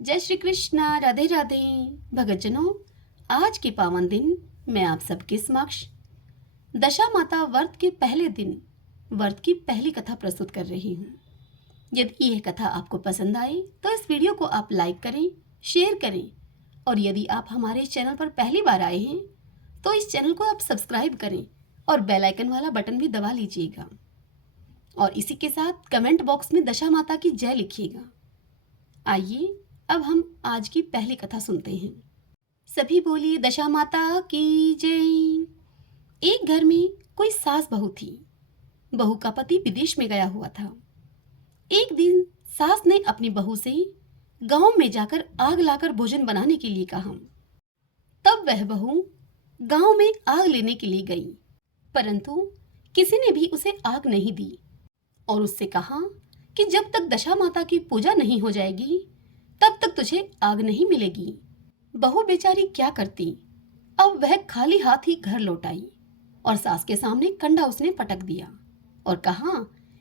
जय श्री कृष्णा, राधे राधे। भगतजनों, आज के पावन दिन मैं आप सबके समक्ष दशा माता व्रत के पहले दिन व्रत की पहली कथा प्रस्तुत कर रही हूँ। यदि यह कथा आपको पसंद आए तो इस वीडियो को आप लाइक करें, शेयर करें और यदि आप हमारे चैनल पर पहली बार आए हैं तो इस चैनल को आप सब्सक्राइब करें और बेल आइकन वाला बटन भी दबा लीजिएगा। और इसी के साथ कमेंट बॉक्स में दशा माता की जय लिखिएगा। आइए अब हम आज की पहली कथा सुनते हैं। सभी बोलिए दशा माता की जय। एक घर में कोई सास बहू थी। बहू का पति विदेश में गया हुआ था। एक दिन सास ने अपनी बहू से गांव में जाकर आग लाकर भोजन बनाने के लिए कहा। तब वह बहू गांव में आग लेने के लिए गई, परंतु किसी ने भी उसे आग नहीं दी और उससे कहा कि जब तक दशा माता की पूजा नहीं हो जाएगी तब तक तुझे आग नहीं मिलेगी। बहू बेचारी क्या करती। अब वह खाली हाथ ही घर लौट आई और सास के सामने कंडा उसने पटक दिया और कहा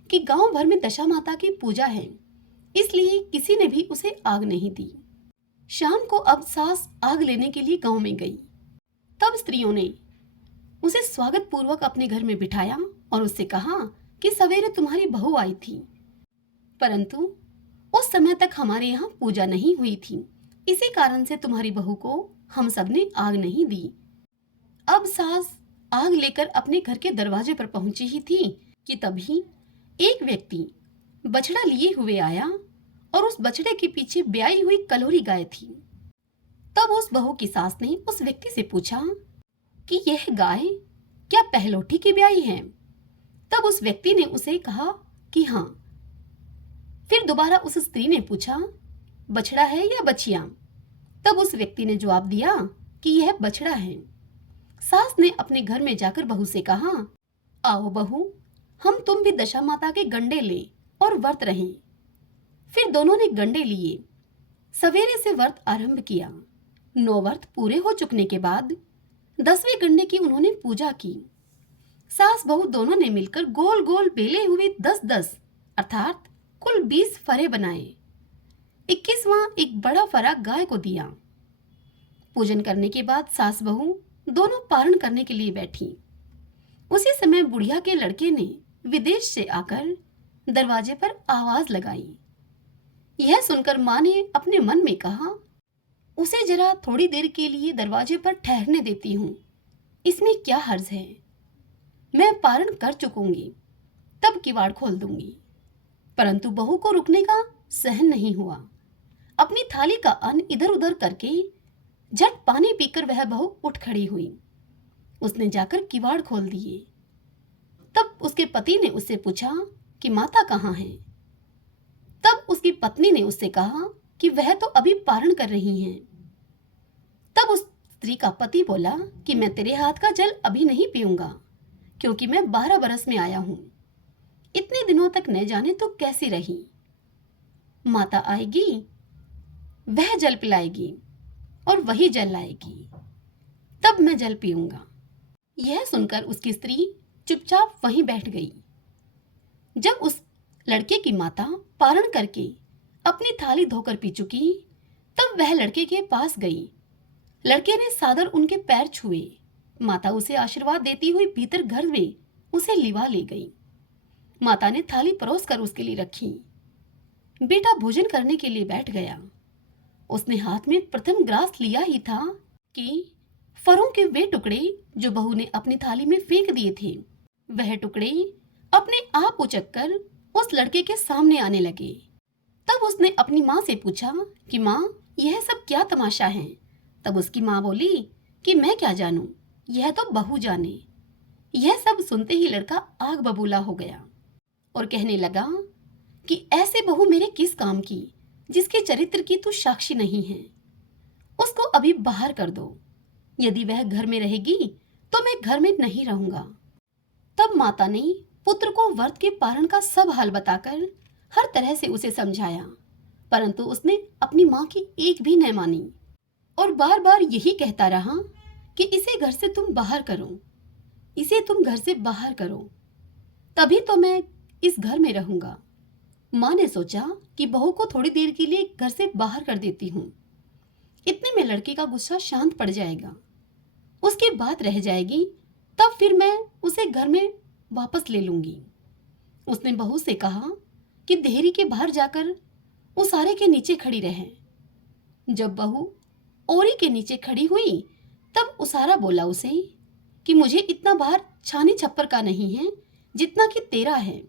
कि गांव भर में दशा माता की पूजा है, इसलिए किसी ने भी उसे आग नहीं दी। शाम को अब सास आग लेने के लिए गांव में गई। तब स्त्रियों ने उसे स्वागत पूर्वक अपने घर में बिठाया और उससे कहा कि सवेरे तुम्हारी बहू आई थी, परंतु उस समय तक हमारे यहाँ पूजा नहीं हुई थी, इसी कारण से तुम्हारी बहू को हम सब ने आग नहीं दी। अब सास आग लेकर अपने घर के दरवाजे पर पहुंची ही थी कि तभी एक व्यक्ति बछड़ा लिए हुए आया और उस बछड़े के पीछे ब्याई हुई कलोरी गाय थी। तब उस बहू की सास ने उस व्यक्ति से पूछा कि यह गाय क्या पहलौठी की ब्याई है? तब उस व्यक्ति ने उसे कहा कि हाँ। फिर दोबारा उस स्त्री ने पूछा, बछड़ा है या बछिया? तब उस व्यक्ति ने जवाब दिया कि यह बछड़ा है। सास ने अपने घर में जाकर बहू से कहा, आओ बहू, हम तुम भी दशा माता के गंडे ले और व्रत रहें। फिर दोनों ने गंडे लिए। सवेरे से व्रत आरंभ किया। 9 व्रत पूरे हो चुकने के बाद 10वें गंडे की उन्होंने पूजा की। सास बहू दोनों ने मिलकर गोल गोल बेले हुए 10-10 अर्थात कुल 20 फरे बनाए। 21वां एक बड़ा फरा गाय को दिया। पूजन करने के बाद सास बहू दोनों पारण करने के लिए बैठी। उसी समय बुढ़िया के लड़के ने विदेश से आकर दरवाजे पर आवाज लगाई। यह सुनकर मां ने अपने मन में कहा, उसे जरा थोड़ी देर के लिए दरवाजे पर ठहरने देती हूँ, इसमें क्या हर्ज है। मैं पारण कर चुकूंगी, तब किवाड़ खोल दूंगी। परंतु बहू को रुकने का सहन नहीं हुआ। अपनी थाली का अन्न इधर उधर करके झट पानी पीकर वह बहू उठ खड़ी हुई। उसने जाकर किवाड़ खोल दिए। तब उसके पति ने उससे पूछा कि माता कहाँ है? तब उसकी पत्नी ने उससे कहा कि वह तो अभी पारण कर रही हैं। तब उस स्त्री का पति बोला कि मैं तेरे हाथ का जल अभी नहीं पीऊंगा, क्योंकि मैं 12 बरस में आया हूं। इतने दिनों तक न जाने तो कैसी रही। माता आएगी, वह जल पिलाएगी और वही जल लाएगी, तब मैं जल पीऊंगा। यह सुनकर उसकी स्त्री चुपचाप वहीं बैठ गई। जब उस लड़के की माता पारण करके अपनी थाली धोकर पी चुकी, तब वह लड़के के पास गई। लड़के ने सादर उनके पैर छुए। माता उसे आशीर्वाद देती हुई भीतर घर में उसे लिवा ले गई। माता ने थाली परोस कर उसके लिए रखी। बेटा भोजन करने के लिए बैठ गया। उसने हाथ में प्रथम ग्रास लिया ही था कि फरों के वे टुकड़े जो बहू ने अपनी थाली में फेंक दिए थे, वह टुकड़े अपने आप उचक कर उस लड़के के सामने आने लगे। तब उसने अपनी माँ से पूछा कि माँ, यह सब क्या तमाशा है? तब उसकी माँ बोली कि मैं क्या जानूं, यह तो बहू जाने। यह सब सुनते ही लड़का आग बबूला हो गया और कहने लगा कि ऐसे बहू मेरे किस काम की, जिसके चरित्र की तू साक्षी नहीं है। उसको अभी बाहर कर दो। यदि वह घर में रहेगी तो मैं घर में नहीं रहूंगा। तब माता ने पुत्र को व्रत के पारण का सब हाल बताकर हर तरह से उसे समझाया, परंतु उसने अपनी माँ की एक भी न मानी और बार बार यही कहता रहा कि इसे घर से तुम बाहर करो, इसे तुम घर से बाहर करो, तभी तो मैं इस घर में रहूंगा। माँ ने सोचा कि बहू को थोड़ी देर के लिए घर से बाहर कर देती हूँ। इतने में लड़के का गुस्सा शांत पड़ जाएगा, उसकी बात रह जाएगी, तब फिर मैं उसे घर में वापस ले लूंगी। उसने बहू से कहा कि देहरी के बाहर जाकर उसारे के नीचे खड़ी रहे। जब बहू ओरी के नीचे खड़ी हुई तब उसारा बोला उसे कि मुझे इतना भार छानी छप्पर का नहीं है जितना कि तेरा है।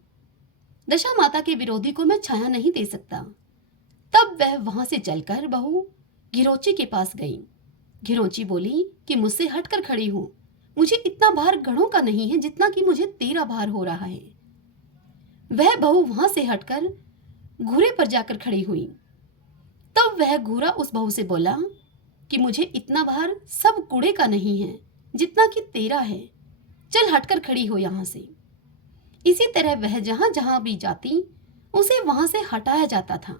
दशा माता के विरोधी को मैं छाया नहीं दे सकता। तब वह वहां से चलकर बहू घिरोची के पास गई। घिरोची बोली कि मुझसे हटकर खड़ी हूं, मुझे इतना भार गढ़ों का नहीं है जितना कि मुझे तेरा भार हो रहा है। वह बहू वहां से हटकर घूरे पर जाकर खड़ी हुई। तब वह घूरा उस बहू से बोला कि मुझे इतना भार सब कूड़े का नहीं है जितना कि तेरा है, चल हटकर खड़ी हो यहां से। इसी तरह वह जहां जहां भी जाती उसे वहां से हटाया जाता था।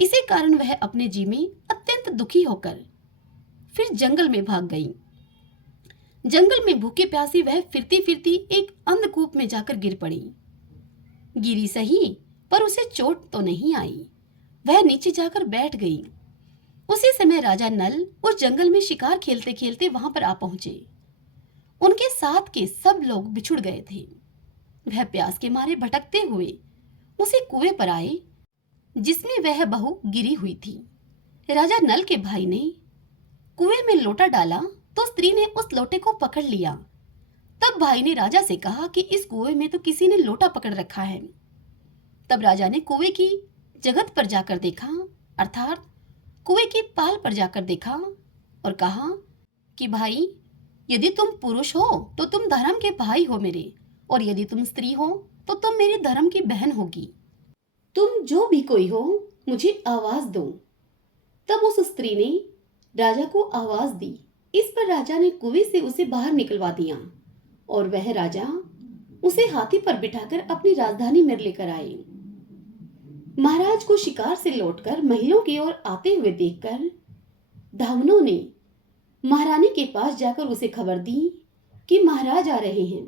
इसी कारण वह अपने जी में अत्यंत दुखी होकर फिर जंगल में भाग गई। जंगल में भूखे प्यासी वह फिरती फिरती एक अंधकूप में जाकर गिर पड़ी। गिरी सही, पर उसे चोट तो नहीं आई। वह नीचे जाकर बैठ गई। उसी समय राजा नल उस जंगल में शिकार खेलते खेलते वहां पर आ पहुंचे। उनके साथ के सब लोग बिछुड़ गए थे। वह प्यास के मारे भटकते हुए उसी कुएं पर आए जिसमें वह बहू गिरी हुई थी। राजा नल के भाई ने कुएं में लोटा डाला तो स्त्री ने उस लोटे को पकड़ लिया। तब भाई ने राजा से कहा कि इस कुएं में तो किसी ने लोटा पकड़ रखा है। तब राजा ने कुएं की जगत पर जाकर देखा, अर्थात कुएं की पाल पर जाकर देखा और कहा कि भाई, यदि तुम पुरुष हो तो तुम धर्म के भाई हो मेरे, और यदि तुम स्त्री हो तो तुम मेरी धर्म की बहन होगी। तुम जो भी कोई हो मुझे आवाज दो। तब उस स्त्री ने राजा को आवाज दी। इस पर राजा ने कुएं से उसे बाहर निकलवा दिया और वह राजा उसे हाथी पर बिठाकर अपनी राजधानी में लेकर आए। महाराज को शिकार से लौटकर महलों की ओर आते हुए देखकर धावनों ने महारानी के पास जाकर उसे खबर दी कि महाराज आ रहे हैं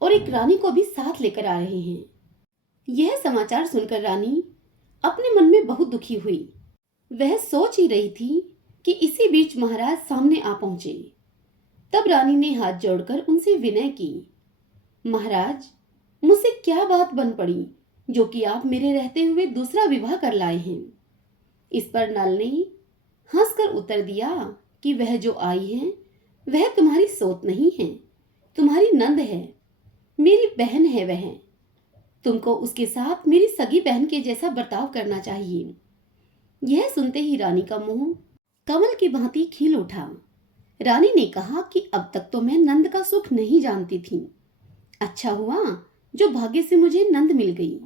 और एक रानी को भी साथ लेकर आ रहे हैं। यह समाचार सुनकर रानी अपने मन में बहुत दुखी हुई। वह सोच ही रही थी कि इसी बीच महाराज सामने आ पहुंचे। तब रानी ने हाथ जोड़कर उनसे विनय की, महाराज, मुझसे क्या बात बन पड़ी जो कि आप मेरे रहते हुए दूसरा विवाह कर लाए हैं। इस पर नल ने हंसकर उत्तर दिया कि वह जो आई है वह तुम्हारी सोत नहीं है, तुम्हारी नंद है, मेरी बहन है। वह तुमको उसके साथ मेरी सगी बहन के जैसा बर्ताव करना चाहिए। यह सुनते ही रानी का मुंह कमल की भांति खिल उठा। रानी ने कहा कि अब तक तो मैं नंद का सुख नहीं जानती थी। अच्छा हुआ जो भाग्य से मुझे नंद मिल गई।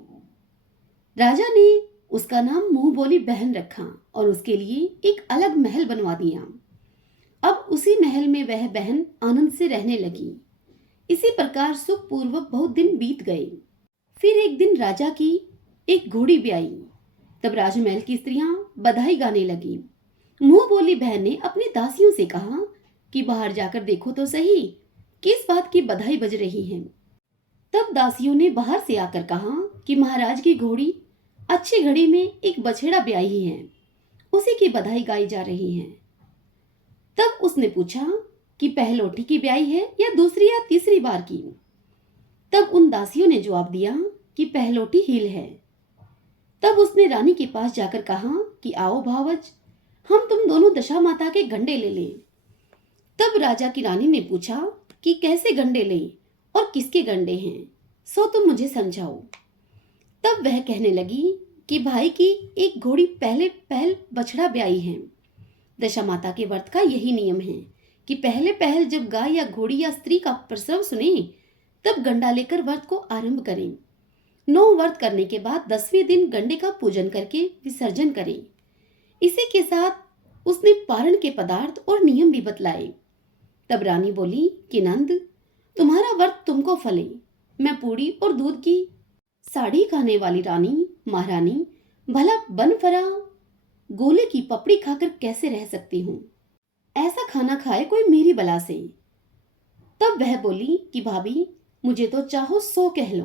राजा ने उसका नाम मुंह बोली बहन रखा और उसके लिए एक अलग महल बनवा दिया। अब उसी महल में वह बहन आनंद से रहने लगी। इसी प्रकार सुखपूर्वक बहुत दिन बीत गए। फिर एक दिन राजा की एक घोड़ी भी आई। तब राजमहल की स्त्रियां बधाई गाने लगी। मुंह बोली बहन ने अपनी दासियों से कहा कि बाहर जाकर देखो तो सही किस बात की बधाई बज रही है। तब दासियों ने बाहर से आकर कहा कि महाराज की घोड़ी अच्छी घड़ी में एक बछड़ा ब्याही है, उसी की बधाई गाई जा रही है। तब उसने पूछा कि पहलोठी की ब्याही है या दूसरी या तीसरी बार की। तब उन दासियों ने जवाब दिया कि पहलोठी हील है। तब उसने रानी के पास जाकर कहा कि आओ भावज, हम तुम दोनों दशा माता के गंडे ले लें। तब राजा की रानी ने पूछा कि कैसे गंडे लें और किसके गंडे हैं, सो तुम मुझे समझाओ। तब वह कहने लगी कि भाई की एक घोड़ी पहल बछड़ा ब्याई है। दशा माता के व्रत का यही नियम है कि पहल जब गाय या घोड़ी या स्त्री का प्रसव सुने तब गंडा लेकर व्रत को आरंभ करें। 9 व्रत करने के बाद 10वें दिन गंडे का पूजन करके विसर्जन करें। इसी के साथ उसने पारण के पदार्थ और नियम भी बतलाए। तब रानी बोली कि नंद, तुम्हारा व्रत तुमको फले। मैं पूड़ी और दूध की साड़ी खाने वाली रानी महारानी भला बन फरा गोले की पपड़ी खाकर कैसे रह सकती हूँ। ऐसा खाना खाए कोई मेरी बला से। तब वह बोली कि भाभी, मुझे तो चाहो 100 कह लो,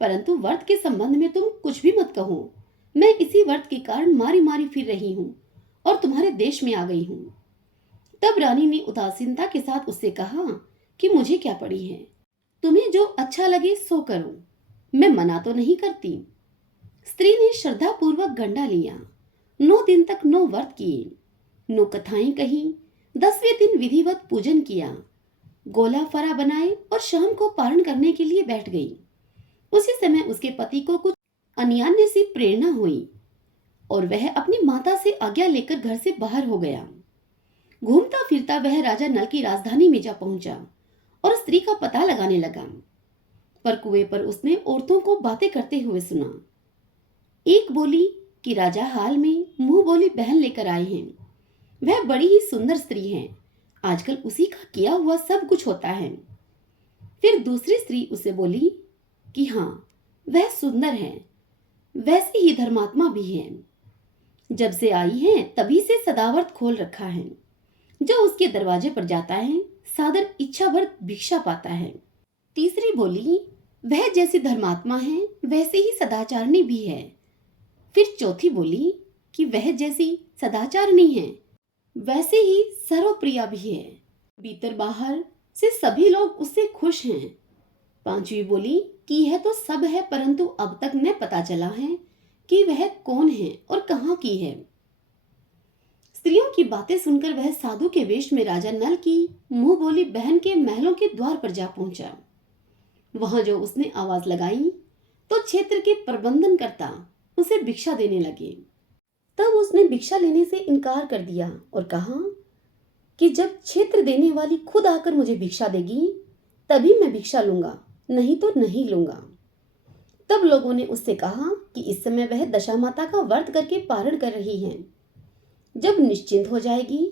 परंतु व्रत के संबंध में तुम कुछ भी मत कहो। मैं इसी व्रत के कारण मारी मारी फिर रही हूँ और तुम्हारे देश में आ गई हूँ। तब रानी ने उदासीनता के साथ उससे कहा कि मुझे क्या पड़ी है, तुम्हें जो अच्छा लगे सो करो, मैं मना तो नहीं करती। स्त्री ने श्रद्धा पूर्वक गंडा लिया, 9 दिन तक 9 व्रत किए, 9 कथाएं कही, 10वें दिन विधिवत पूजन किया, गोला फरा बनाए और शाम को पारण करने के लिए बैठ गई। उसी समय उसके पति को कुछ अन्यान्य सी प्रेरणा हुई और वह अपनी माता से आज्ञा लेकर घर से बाहर हो गया। घूमता फिरता वह राजा नल की राजधानी में जा पहुंचा और स्त्री का पता लगाने लगा, पर कुएं पर उसने औरतों को बातें करते हुए सुना। एक बोली कि राजा हाल में मुंह बोली बहन लेकर आए हैं, वह बड़ी ही सुंदर स्त्री है, आजकल उसी का किया हुआ सब कुछ होता है। फिर दूसरी स्त्री उसे बोली कि हाँ, वह सुंदर है, वैसे ही धर्मात्मा भी है, जब से आई है तभी से सदाव्रत खोल रखा है, जो उसके दरवाजे पर जाता है सादर इच्छा भर भिक्षा पाता है। तीसरी बोली, वह जैसी धर्मात्मा है वैसे ही सदाचारणी भी है। फिर चौथी बोली कि वह जैसी सदाचारणी है वैसे ही सर्वप्रिया भी है, भीतर बाहर से सभी लोग उससे खुश हैं। पांचवी बोली कि यह तो सब है, परंतु अब तक न पता चला है कि वह कौन है और कहाँ की है। स्त्रियों की बातें सुनकर वह साधु के वेश में राजा नल की मुंह बोली बहन के महलों के द्वार पर जा पहुंचा। वहां जो उसने आवाज लगाई तो क्षेत्र के प्रबंधनकर्ता उसे भिक्षा देने लगे। तब उसने भिक्षा लेने से इनकार कर दिया और कहा कि जब क्षेत्र देने वाली खुद आकर मुझे भिक्षा देगी तभी मैं भिक्षा लूंगा, नहीं तो नहीं लूंगा। तब लोगों ने उससे कहा कि इस समय वह दशा माता का व्रत करके पारण कर रही है, जब निश्चिंत हो जाएगी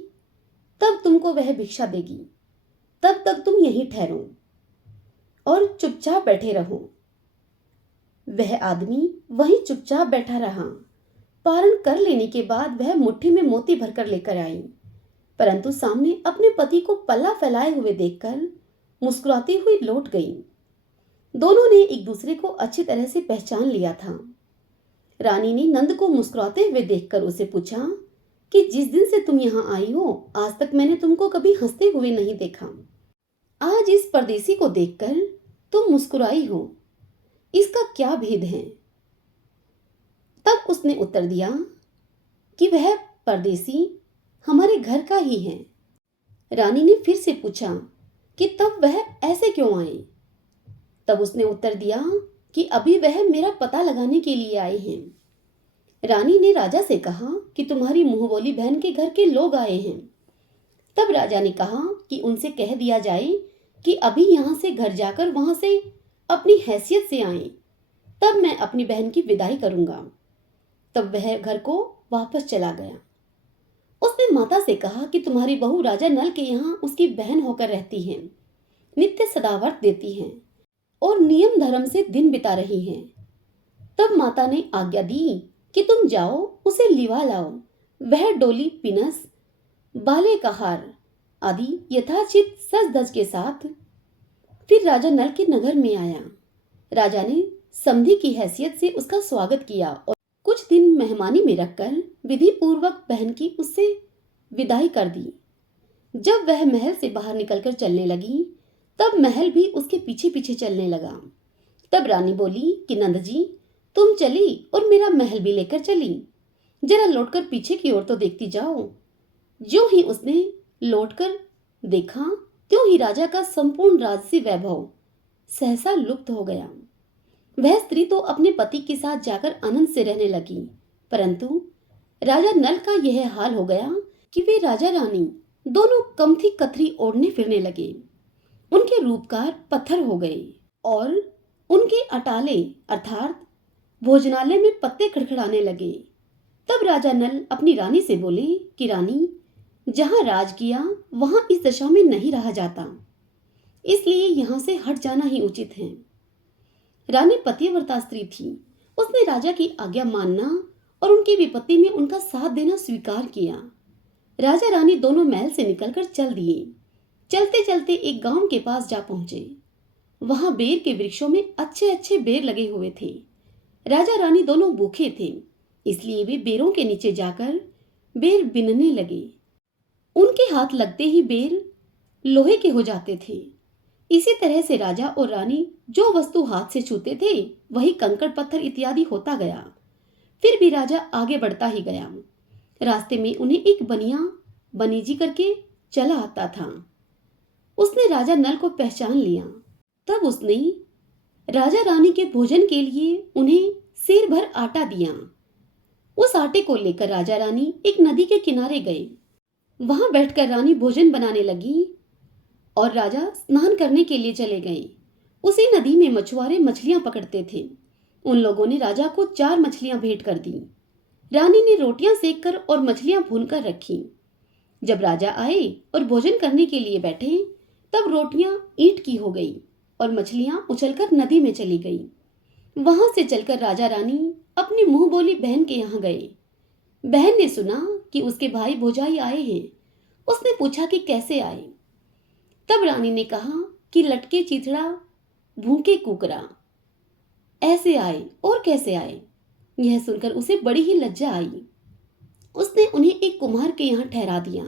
तब तुमको वह भिक्षा देगी, तब तक तुम यहीं ठहरो और चुपचाप बैठे रहो। वह आदमी वहीं चुपचाप बैठा रहा। पारण कर लेने के बाद वह मुट्ठी में मोती भरकर लेकर आई, परंतु सामने अपने पति को पल्ला फैलाए हुए देखकर मुस्कुराती हुई लौट गई। दोनों ने एक दूसरे को अच्छी तरह से पहचान लिया था। रानी ने नंद को मुस्कुराते हुए देखकर उसे पूछा कि जिस दिन से तुम यहाँ आई हो आज तक मैंने तुमको कभी हंसते हुए नहीं देखा। आज इस परदेसी को देखकर तुम मुस्कुराई हो, इसका क्या भेद है? तब उसने उत्तर दिया कि वह परदेसी हमारे घर का ही है। रानी ने फिर से पूछा कि तब वह ऐसे क्यों आए? तब उसने उत्तर दिया कि अभी वह मेरा पता लगाने के लिए आए हैं। रानी ने राजा से कहा कि तुम्हारी मुंहबोली बहन के घर के लोग आए हैं। तब राजा ने कहा कि उनसे कह दिया जाए कि अभी यहाँ से घर जाकर वहां से अपनी हैसियत से आए, तब मैं अपनी बहन की विदाई करूंगा। तब वह घर को वापस चला गया। उसने माता से कहा कि तुम्हारी बहू राजा नल के यहाँ उसकी बहन होकर रहती है, नित्य सदाव्रत देती है और नियम धर्म से दिन बिता रही है। तब माता ने आज्ञा दी कि तुम जाओ उसे लिवा लाओ। वह डोली पिनस, बाले का हार आदि यथाचित सज धज के साथ फिर राजा नल के नगर में आया। राजा ने समधी की हैसियत से उसका स्वागत किया और कुछ दिन मेहमानी में रखकर विधि पूर्वक बहन की उससे विदाई कर दी। जब वह महल से बाहर निकलकर चलने लगी तब महल भी उसके पीछे पीछे चलने लगा। तब रानी बोली कि नंद जी तुम चली और मेरा महल भी लेकर चली, जरा लौटकर पीछे की ओर तो देखती जाओ। जो ही उसने लौटकर देखा त्यों ही राजा का संपूर्ण राजसी वैभव सहसा लुप्त हो गया। वह स्त्री तो अपने पति के साथ जाकर आनंद से रहने लगी, परंतु राजा नल का यह हाल हो गया कि वे राजा रानी दोनों कमथी कथरी ओढ़ने फिरने लगे। उनके रूपकार पत्थर हो गए और उनके अटाले अर्थात भोजनालय में पत्ते खड़खड़ाने लगे। तब राजा नल अपनी रानी से बोले कि रानी, जहां राज किया वहां इस दशा में नहीं रहा जाता, इसलिए यहां से हट जाना ही उचित है। रानी पतिव्रता स्त्री थी। उसने राजा की आज्ञा मानना और उनकी विपत्ति में उनका साथ देना स्वीकार किया। राजा रानी दोनों महल से निकलकर चल दिए। चलते चलते एक गांव के पास जा पहुंचे। वहां बेर के वृक्षों में अच्छे अच्छे बेर लगे हुए थे। राजा रानी दोनों भूखे थे, इसलिए वे बेरों के नीचे जाकर बेर बिनने लगे। उनके हाथ लगते ही बेर लोहे के हो जाते थे। इसी तरह से राजा और रानी जो वस्तु हाथ से छूते थे वही कंकड़ पत्थर इत्यादि होता गया। फिर भी राजा आगे बढ़ता ही गया। रास्ते में उन्हें एक बनिया बनीजी करके चला आता था। उसने राजा नल को पहचान लिया। तब उसने राजा रानी के भोजन के लिए उन्हें सेर भर आटा दिया। उस आटे को लेकर राजा रानी एक नदी के किनारे गए। वहां बैठकर रानी भोजन बनाने लगी और राजा स्नान करने के लिए चले गए। उसी नदी में मछुआरे मछलियां पकड़ते थे। उन लोगों ने राजा को 4 मछलियां भेंट कर दी। रानी ने रोटियां सेक कर और मछलियां भूनकर रखी। जब राजा आए और भोजन करने के लिए बैठे तब रोटियां ईंट की हो गई और मछलियां उछलकर नदी में चली गई। वहां से चलकर राजा रानी अपनी मुंह बोली बहन के यहाँ गए। बहन ने सुना कि उसके भाई भौजाई आए हैं। उसने पूछा कि कैसे आए। तब रानी ने कहा कि लटके चिथड़ा भूखे कुकरा ऐसे आए। और कैसे आए? यह सुनकर उसे बड़ी ही लज्जा आई। उसने उन्हें एक कुम्हार के यहाँ ठहरा दिया।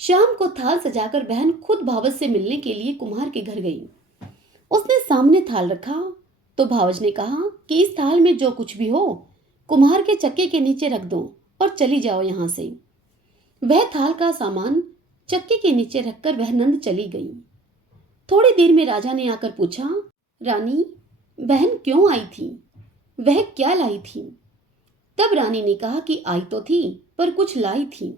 शाम को थाल सजाकर बहन खुद भावज से मिलने के लिए कुम्हार के घर गई। उसने सामने थाल रखा तो भावज ने कहा कि इस थाल में जो कुछ भी हो कुम्हार के चक्के के नीचे रख दो और चली जाओ यहाँ से। वह थाल का सामान चक्के के नीचे रखकर वह नंद चली गई। थोड़ी देर में राजा ने आकर पूछा, रानी बहन क्यों आई थी? वह क्या लाई थी? तब रानी ने कहा कि आई तो थी पर कुछ लाई थी।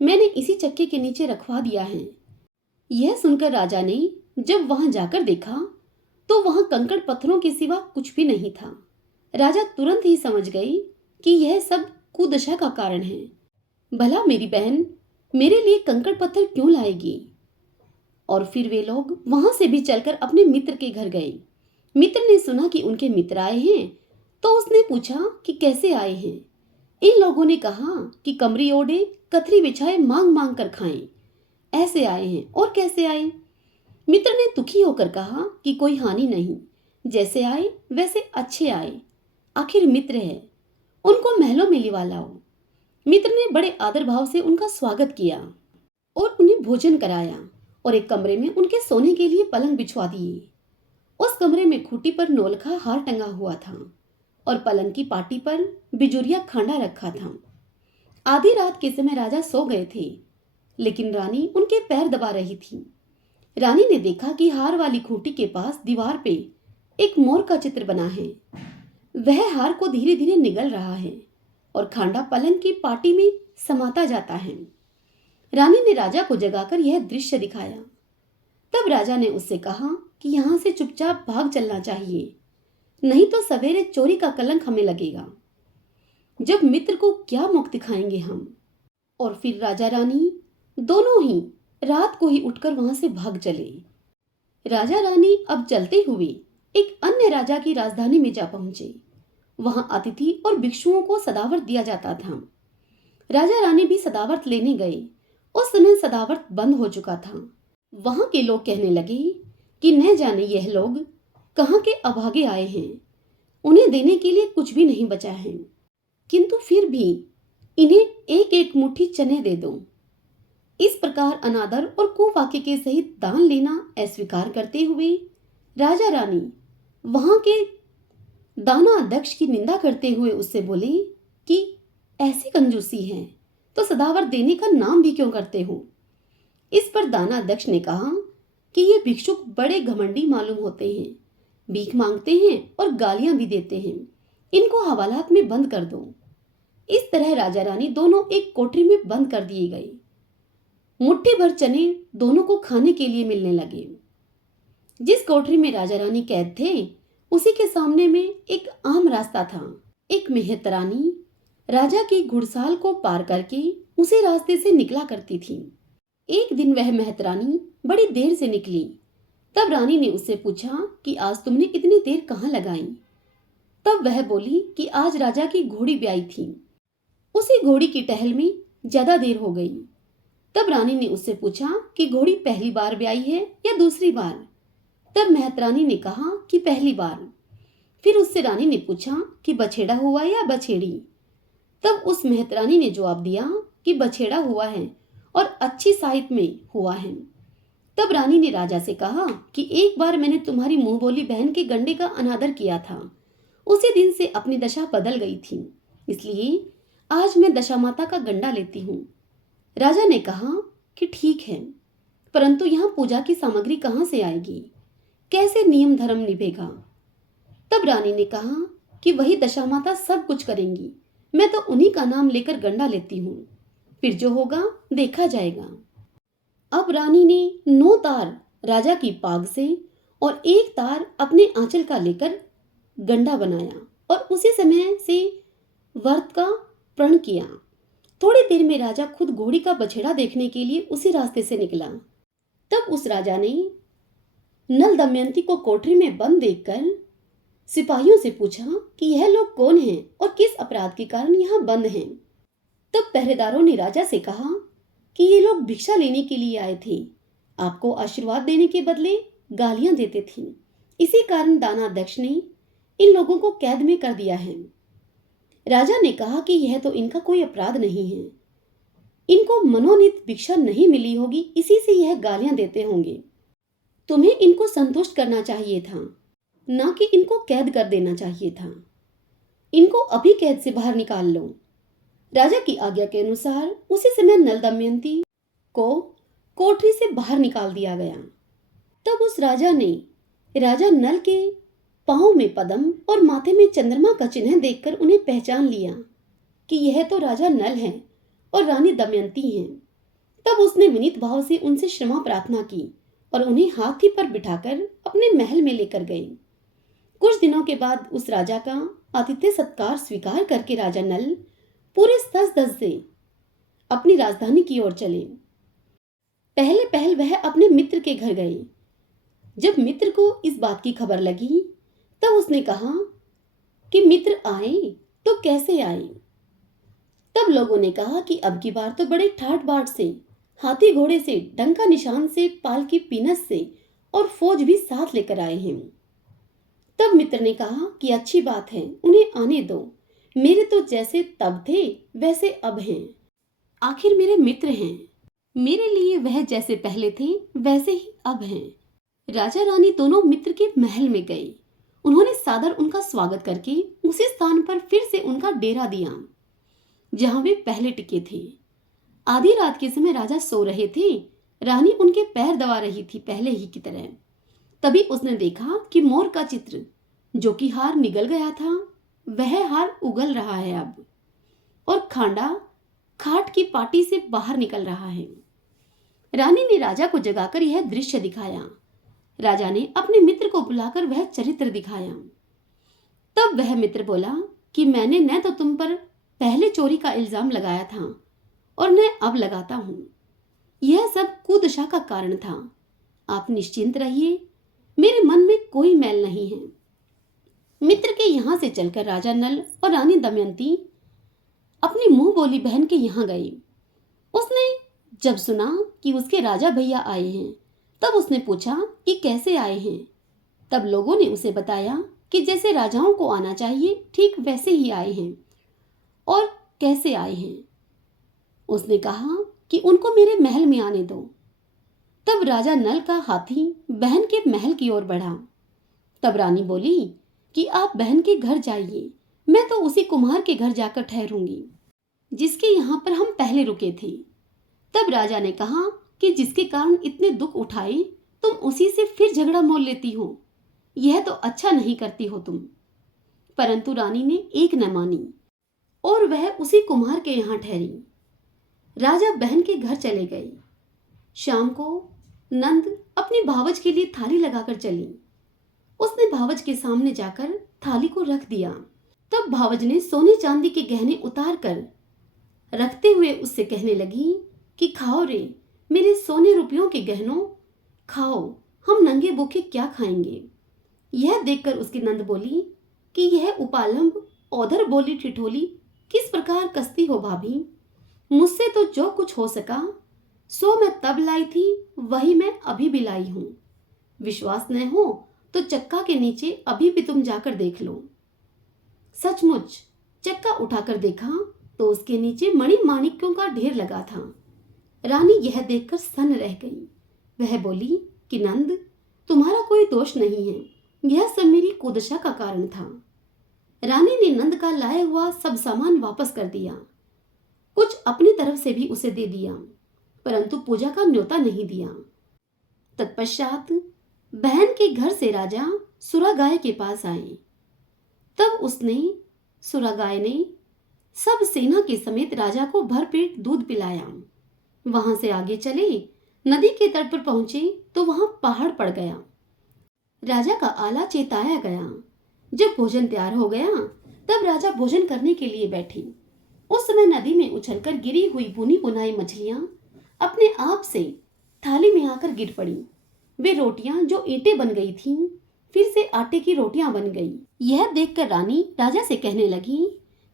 मैंने इसी चक्के के नीचे रखवा दिया है। यह सुनकर राजा ने जब वहां जाकर देखा तो वहां कंकड़ पत्थरों के सिवा कुछ भी नहीं था। राजा तुरंत ही समझ गई कि यह सब कुदशा का कारण है। भला मेरी बहन मेरे लिए कंकड़ पत्थर क्यों लाएगी? और फिर वे लोग वहां से भी चलकर अपने मित्र के घर गए। मित्र ने सुना कि उनके मित्र आए हैं तो उसने पूछा कि कैसे आए हैं। इन लोगों ने कहा कि कमरी ओढ़े कथरी बिछाए मांग मांग कर खाएं, ऐसे आए हैं। और कैसे आए? मित्र ने दुखी होकर कहा कि कोई हानि नहीं, जैसे आए वैसे अच्छे आए, आखिर मित्र है, उनको महलों में लिवा लाओ। मित्र ने बड़े आदर भाव से उनका स्वागत किया और उन्हें भोजन कराया और एक कमरे में उनके सोने के लिए पलंग बिछवा दिए। उस कमरे में खूंटी पर नौलखा हार टंगा हुआ था और पलंग की पाटी पर बिजुरिया खांडा रखा था। आधी रात के समय राजा सो गए थे, लेकिन रानी उनके पैर दबा रही थी। रानी ने देखा कि हार वाली खूंटी के पास दीवार पे एक मोर का चित्र बना है। वह हार को धीरे धीरे निगल रहा है और खांडा पलंग की पाटी में समाता जाता है। रानी ने राजा को जगाकर यह दृश्य दिखाया। तब राजा ने उससे कहा कि यहाँ से चुपचाप भाग चलना चाहिए, नहीं तो सवेरे चोरी का कलंक हमें लगेगा। जब मित्र को क्या मुख दिखाएंगे हम? और फिर राजा रानी दोनों ही रात को ही उठकर वहां से भाग चले। राजा रानी अब चलते हुए एक अन्य राजा की राजधानी में जा पहुंचे। वहां अतिथि और भिक्षुओं को सदावर्त दिया जाता था। राजा रानी भी सदावर्त लेने गए। उस समय सदावर्त बंद हो चुका था। वहां के लोग कहने लगे कि न जाने यह लोग कहाँ के अभागे आए हैं, उन्हें देने के लिए कुछ भी नहीं बचा है, किंतु फिर भी इन्हें एक एक मुट्ठी चने दे दो। इस प्रकार अनादर और कुवाक्य के सहित दान लेना अस्वीकार करते हुए राजा रानी वहां के दाना अध्यक्ष की निंदा करते हुए उससे बोले कि ऐसी कंजूसी है तो सदावर्त देने का नाम भी क्यों करते हो? इस पर दाना अध्यक्ष ने कहा कि ये भिक्षुक बड़े घमंडी मालूम होते हैं, भीख मांगते हैं और गालियां भी देते हैं, इनको हवालात में बंद कर दो। इस तरह राजा रानी दोनों एक कोठरी में बंद कर दिए गए। मुट्ठी भर चने दोनों को खाने के लिए मिलने लगे। जिस कोठरी में राजा रानी कैद थे उसी के सामने में एक आम रास्ता था। एक मेहतरानी राजा की घुड़साल को पार करके उसी रास्ते से निकला करती थी। एक दिन वह मेहतरानी बड़ी देर से निकली। तब रानी ने उससे पूछा कि आज तुमने इतनी देर कहाँ लगाई? तब वह बोली कि आज राजा की घोड़ी ब्याई थी, उसी घोड़ी की टहल में ज्यादा देर हो गई। तब रानी ने उससे पूछा कि घोड़ी पहली बार ब्याई है या दूसरी बार? तब मेहतरानी ने कहा कि पहली बार। फिर उससे रानी ने पूछा कि बछेड़ा हुआ या बछेड़ी। तब उस मेहतरानी ने जवाब दिया कि बछेड़ा हुआ है और अच्छी साइत में हुआ है। तब रानी ने राजा से कहा कि एक बार मैंने तुम्हारी मुंह बोली बहन के गंडे का अनादर किया था। उसी दिन से अपनी दशा बदल गई थी, इसलिए आज मैं दशा माता का गंडा लेती हूँ। राजा ने कहा कि ठीक है, परंतु यहाँ पूजा की सामग्री कहाँ से आएगी, कैसे नियम धर्म निभेगा। तब रानी ने कहा कि वही दशा माता सब कुछ करेंगी, मैं तो उन्हीं का नाम लेकर गंडा लेती हूँ, फिर जो होगा देखा जाएगा। अब रानी ने 9 तार राजा की पाग से और 1 तार अपने आंचल का लेकर गंडा बनाया और उसी समय से व्रत का प्रण किया। थोड़ी देर में राजा खुद घोड़ी का बछेड़ा देखने के लिए उसी रास्ते से निकला। तब उस राजा ने नल दमयंती को कोठरी में बंद देखकर सिपाहियों से पूछा कि यह लोग कौन हैं और किस अपराध के कारण यहाँ बंद हैं। तब पहरेदारों ने राजा से कहा कि ये लोग भिक्षा लेने के लिए आए थे, आपको आशीर्वाद देने के बदले गालियां देते थे, इसी कारण दानाध्यक्ष ने इन लोगों को कैद में कर दिया है। राजा ने कहा कि यह तो इनका कोई अपराध नहीं है, इनको मनोनीत भिक्षा नहीं मिली होगी, इसी से यह गालियां देते होंगे। तुम्हें इनको संतुष्ट करना चाहिए था, ना कि इनको कैद कर देना चाहिए था। इनको अभी कैद से बाहर निकाल लो। राजा की आज्ञा के अनुसार उसी समय नल दमयंती को कोठरी से बाहर निकाल दिया गया। तब उस राजा ने राजा नल के पांव में पद्म और माथे में चंद्रमा का चिन्ह देखकर उन्हें पहचान लिया कि यह तो राजा नल है और रानी दमयंती हैं। तब उसने विनीत भाव से उनसे क्षमा प्रार्थना की और उन्हें हाथी पर बिठाकर अपने महल में लेकर गए। कुछ दिनों के बाद उस राजा का आतिथ्य सत्कार स्वीकार करके राजा नल पूरे सज धज से अपनी राजधानी की ओर चले। पहले पहल वह अपने मित्र के घर गए। जब मित्र को इस बात की खबर लगी तब उसने कहा कि मित्र आए तो कैसे आए। तब लोगों ने कहा कि अब की बार तो बड़े ठाट बाट से, हाथी घोड़े से, डंका निशान से, पाल की पीनस से और फौज भी साथ लेकर आए हैं। तब मित्र ने कहा कि अच्छी बात है, उन्हें आने दो, मेरे तो जैसे तब थे वैसे अब हैं। आखिर मेरे मित्र हैं, मेरे लिए वह जैसे पहले थे वैसे ही अब हैं। राजा रानी दोनों मित्र के महल में गए। उन्होंने सादर उनका स्वागत करके उसी स्थान पर फिर से उनका डेरा दिया जहां वे पहले टिके थे। आधी रात के समय राजा सो रहे थे, रानी उनके पैर दबा रही थी पहले ही की तरह। तभी उसने देखा कि मोर का चित्र, जो कि हार निगल गया था, वह हार उगल रहा है अब, और खांडा खाट की पाटी से बाहर निकल रहा है। रानी ने राजा को जगाकर यह दृश्य दिखाया। राजा ने अपने मित्र को बुलाकर वह चरित्र दिखाया। तब वह मित्र बोला कि मैंने न तो तुम पर पहले चोरी का इल्जाम लगाया था और न अब लगाता हूं। यह सब कुदशा का कारण था। आप निश्चिंत रहिए, मेरे मन में कोई मैल नहीं है। मित्र के यहां से चलकर राजा नल और रानी दमयंती अपनी मुंह बोली बहन के यहां गई। उसने जब सुना कि उसके राजा भैया आए हैं तब उसने पूछा कि कैसे आए हैं। तब लोगों ने उसे बताया कि जैसे राजाओं को आना चाहिए ठीक वैसे ही आए हैं और कैसे आए हैं। उसने कहा कि उनको मेरे महल में आने दो। तब राजा नल का हाथी बहन के महल की ओर बढ़ा। तब रानी बोली कि आप बहन के घर जाइए, मैं तो उसी कुम्हार के घर जाकर ठहरूंगी जिसके यहाँ पर हम पहले रुके थे। तब राजा ने कहा कि जिसके कारण इतने दुख उठाए तुम उसी से फिर झगड़ा मोल लेती हो, यह तो अच्छा नहीं करती हो तुम। परंतु रानी ने एक न मानी और वह उसी कुम्हार के यहाँ ठहरी। राजा बहन के घर चले गए। शाम को नंद अपनी भावज के लिए थाली लगाकर चली। उसने भावज के सामने जाकर थाली को रख दिया। तब भावज ने सोने चांदी के गहने उतार कर रखते हुए उससे कहने लगी कि खाओ रे मेरे सोने रुपयों के गहनों, खाओ, हम नंगे भूखे क्या खाएंगे। यह देखकर उसकी नंद बोली कि यह उपालंब औधर बोली ठिठोली किस प्रकार कसती हो भाभी। मुझसे तो जो कुछ हो सका सो मैं तब लाई थी, वही मैं अभी भी लाई हूं। विश्वास न हो तो चक्का के नीचे अभी भी तुम जाकर देख लो। सचमुच चक्का उठाकर देखा तो उसके नीचे मणि माणिक्यों का ढेर लगा था। रानी यह देखकर सन्न रह गई। वह बोली कि नंद, तुम्हारा कोई दोष नहीं है, यह सब मेरी कुदशा का कारण था। रानी ने नंद का लाया हुआ सब सामान वापस कर दिया, कुछ अपनी तरफ से भी उसे दे दिया, परंतु पूजा का न्योता नहीं दिया। तत्पश्चात बहन के घर से राजा सुरागाय के पास आए। तब सुरागाय ने सब सेना के समेत राजा को भरपेट दूध पिलाया। वहां से आगे चले, नदी के तट पर पहुंचे तो वहां पहाड़ पड़ गया। राजा का आला चेताया गया। जब भोजन तैयार हो गया तब राजा भोजन करने के लिए बैठे। उस समय नदी में उछलकर गिरी हुई बुनी बुनाई मछलियां अपने आप से थाली में आकर गिर पड़ी। वे रोटियां जो ईंटें बन गई थीं, फिर से आटे की रोटियां बन गई। यह देखकर रानी राजा से कहने लगी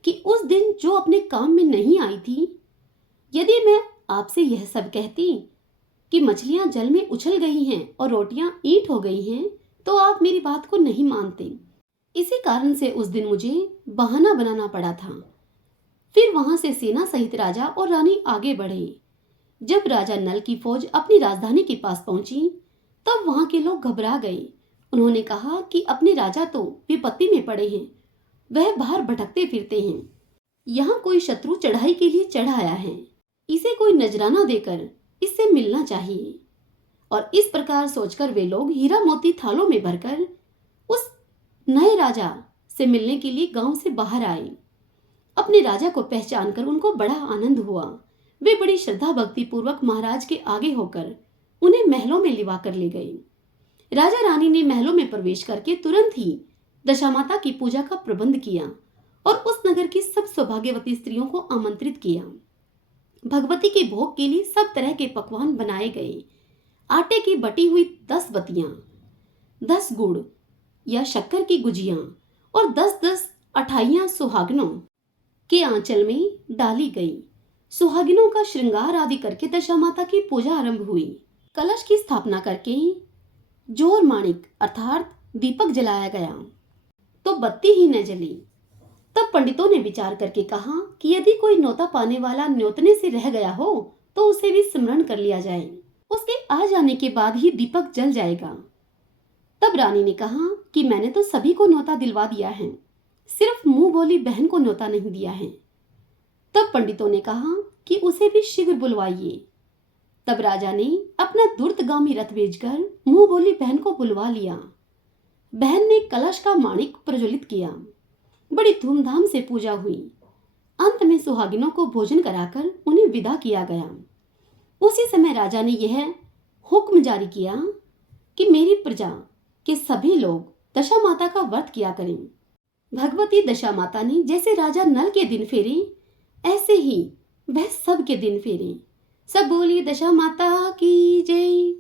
कि उस दिन जो अपने काम में नहीं आई थी, यदि मैं आपसे यह सब कहती कि मछलियां जल में उछल गई हैं और रोटियां ईंट हो गई हैं, तो आप मेरी बात को नहीं मानते। इसी कारण से उस दिन मुझे बहाना बनाना पड़ा था। फिर वहां से सेना सहित राजा और रानी आगे बढ़े। जब राजा नल की फौज अपनी राजधानी के पास पहुंची तब वहां के लोग घबरा गए। उन्होंने कहा कि अपने राजा तो विपत्ति में पड़े हैं, वह बाहर भटकते फिरते हैं। यहाँ कोई शत्रु चढ़ाई के लिए चढ़ आया है, इसे कोई नजराना देकर इससे मिलना चाहिए। और इस प्रकार सोचकर वे लोग हीरा मोती थालों में भरकर उस नए राजा से मिलने के लिए गांव से बाहर आए। अपने राजा को पहचानकर उनको बड़ा आनंद हुआ। वे बड़ी श्रद्धा भक्ति पूर्वक महाराज के आगे होकर उन्हें महलों में लिवा कर ले गए। राजा रानी ने महलों में प्रवेश करके तुरंत ही दशामाता की पूजा का प्रबंध किया और उस नगर की सब सौभाग्यवती स्त्रियों को आमंत्रित किया। भगवती के भोग के लिए सब तरह के पकवान बनाए गए। आटे की बटी हुई 10 बतियां, 10 गुड़ या शक्कर की गुजियां और 10-10 अठाइयां सुहागनों के आंचल में डाली गई। सुहागिनों का श्रृंगार आदि करके दशामाता की पूजा आरंभ हुई। कलश की स्थापना करके जोर माणिक अर्थात दीपक जलाया गया तो बत्ती ही न जली। तब पंडितों ने विचार करके कहा कि यदि कोई न्योता पाने वाला न्योतने से रह गया हो तो उसे भी स्मरण कर लिया जाए, उसके आ जाने के बाद ही दीपक जल जाएगा। तब रानी ने कहा कि मैंने तो सभी को न्योता दिलवा दिया है, सिर्फ मुंह बोली बहन को न्योता नहीं दिया है। तब पंडितों ने कहा कि उसे भी शीघ्र बुलवाइए। तब राजा ने अपना दूरगामी रथ भेजकर मुंह बोली बहन को बुलवा लिया। बहन ने कलश का माणिक प्रज्वलित किया। बड़ी धूमधाम से पूजा हुई। अंत में सुहागिनों को भोजन कराकर उन्हें विदा किया गया। उसी समय राजा ने यह हुक्म जारी किया कि मेरी प्रजा के सभी लोग दशा माता का व्रत किया करें। भगवती दशा माता ने जैसे राजा नल के दिन फेरे, ऐसे ही वह सब के दिन फेरे। सब बोलिए दशा माता की जय।